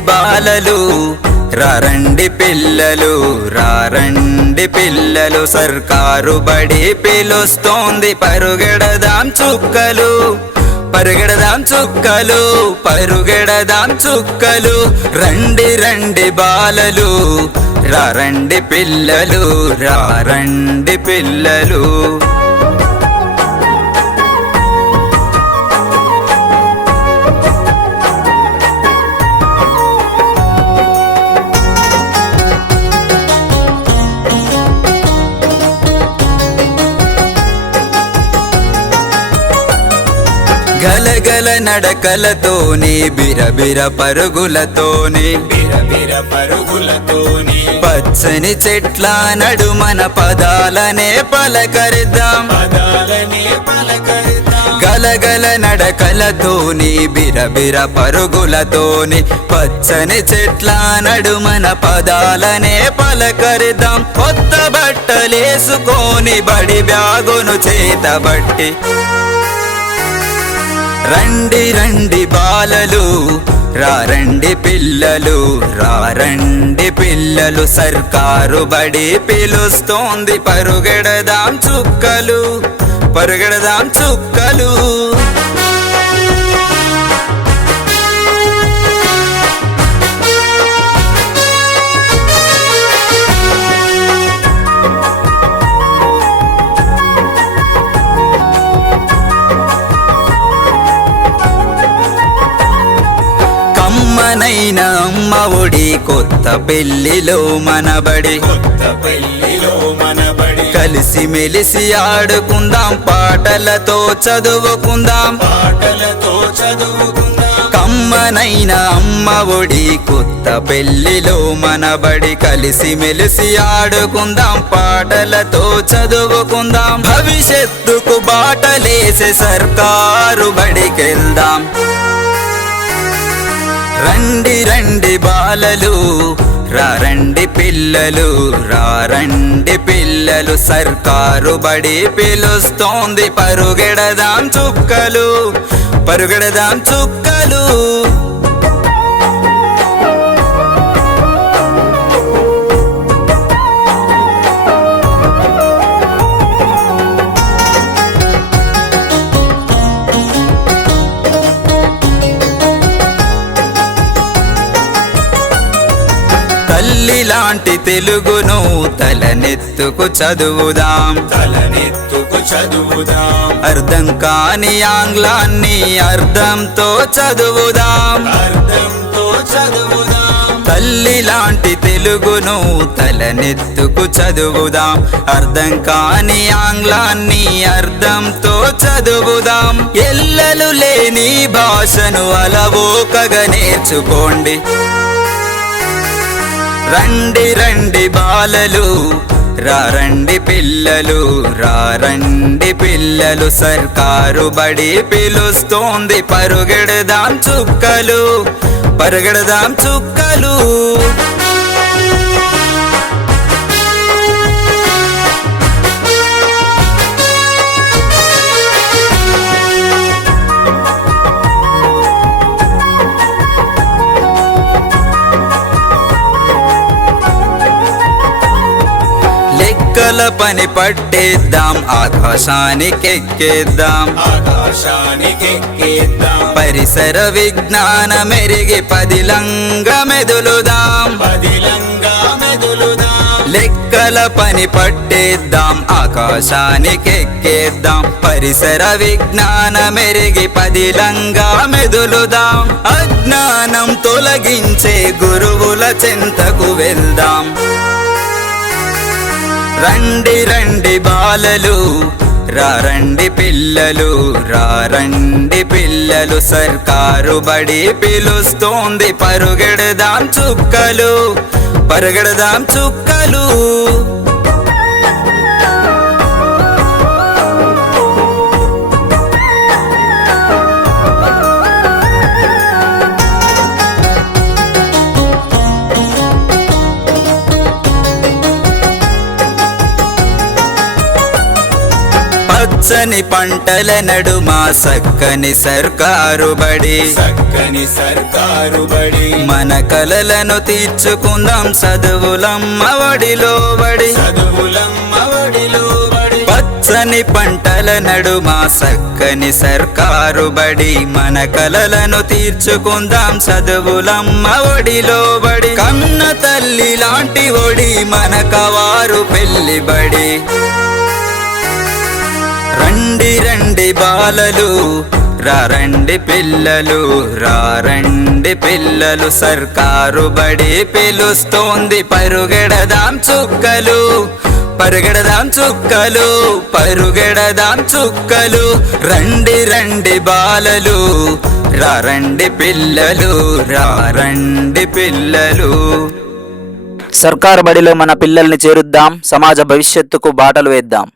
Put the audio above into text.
బాలలు రారండి పిల్లలు రారండి పిల్లలు సర్కారు బడి పిలుస్తోంది పరుగెడదాం చుక్కలు పరుగెడదాం చుక్కలు పరుగెడదాం చుక్కలు. రండి రండి బాలలు రారండి పిల్లలు రారండి పిల్లలు. గలగల నడకలతోని బిరబిర పరుగులతోని. బిరబిర పరుగులతోని పచ్చని చెట్ల నడుమన పదాలనే పలకరిద్దాం పదాలనే పలకరిద్దాం. గలగల నడకలతోని బిరబిర పరుగులతోని పచ్చని చెట్ల నడుమన పదాలనే పలకరిద్దాం. కొత్త బట్టలేసుకొని బడి బ్యాగును చేతబట్టి రండి రండి బాలలు రారండి పిల్లలు రారండి పిల్లలు సర్కారు బడి పిలుస్తోంది పరుగెడదాం చుక్కలు పరుగెడదాం చుక్కలు. కమ్మనైన అమ్మ ఒడి కొత్త పెళ్ళిలో మనబడి. కొత్త పెళ్ళిలో మనబడి కలిసి మెలిసి ఆడుకుందాం పాటలతో చదువుకుందాం. పాటలతో చదువుకుందాం కమ్మనైన అమ్మ ఒడి కొత్త పెళ్ళిలో మనబడి. కలిసి మెలిసి ఆడుకుందాం పాటలతో చదువుకుందాం. భవిష్యత్తుకు బాటలేసే సర్కారు బడికెళ్దాం. రండి రండి బాలలు. రారండి పిల్లలు రారండి పిల్లలు. సర్కారు బడి పిలుస్తోంది పరుగెడదాం చుక్కలు. పరుగెడదాం చుక్కలు. తల్లి లాంటి తెలుగును తలనెత్తుకు చదువుదాం. తలనెత్తుకు చదువుదాం. అర్థం కాని ఆంగ్లాన్ని అర్థంతో చదువుదాం. అర్థంతో చదువుదాం. తల్లి లాంటి తెలుగును తలనెత్తుకు చదువుదాం. అర్థం కాని ఆంగ్లాన్ని అర్థంతో చదువుదాం. ఎల్లలు లేని భాషను అలవోకగా నేర్చుకోండి. రండి రండి బాలలు రారండి పిల్లలు రారండి పిల్లలు సర్కారు బడి పిలుస్తోంది పరుగెడదాం చుక్కలు పరుగెడదాం చుక్కలు. పని పట్టేద్దాం ఆకాశానికి ఎక్కేద్దాం ఆకాశానికి ఎక్కేద్దాం పరిసర విజ్ఞాన మెరిగి పదిలంగ మెదులుదాం. పదిలంగా మెదులుదాం. లెక్కల పని పట్టేద్దాం ఆకాశానికి ఎక్కేద్దాం పరిసర విజ్ఞాన మెరిగి పదిలంగా మెదులుదాం. అజ్ఞానం తొలగించే గురువుల చెంతకు వెళ్దాం. రండి రండి బాలలు రారండి పిల్లలు రారండి పిల్లలు సర్కారు బడి పిలుస్తోంది పరుగెడదాం చుక్కలు పరుగెడదాం చుక్కలు. పచ్చని పంటల నడుమ సక్కని సర్కారు బడి. చక్కని సర్కారు బడి. మన కలలను తీర్చుకుందాం చదువులమ్మ ఒడిలో బడి. చదువులమ్మ బడి. పచ్చని పంటల నడుమ సక్కని సర్కారు బడి. మన కలలను తీర్చుకుందాం చదువులమ్మ ఒడిలో బడి. కన్న తల్లి లాంటి ఒడి మన కవారు పెళ్ళి బడి. రండి రండి బాలలు. రారండి పిల్లలు రారండి పిల్లలు. సర్కారు బడి పిలుస్తోంది పరుగెడదాం చుక్కలు. పరుగెడదాం చుక్కలు పరుగెడదాం చుక్కలు. రండి రండి బాలలు. రారండి పిల్లలు రారండి పిల్లలు. సర్కారు బడిలో మన పిల్లల్ని చేరుద్దాం సమాజ భవిష్యత్తుకు బాటలు వేద్దాం.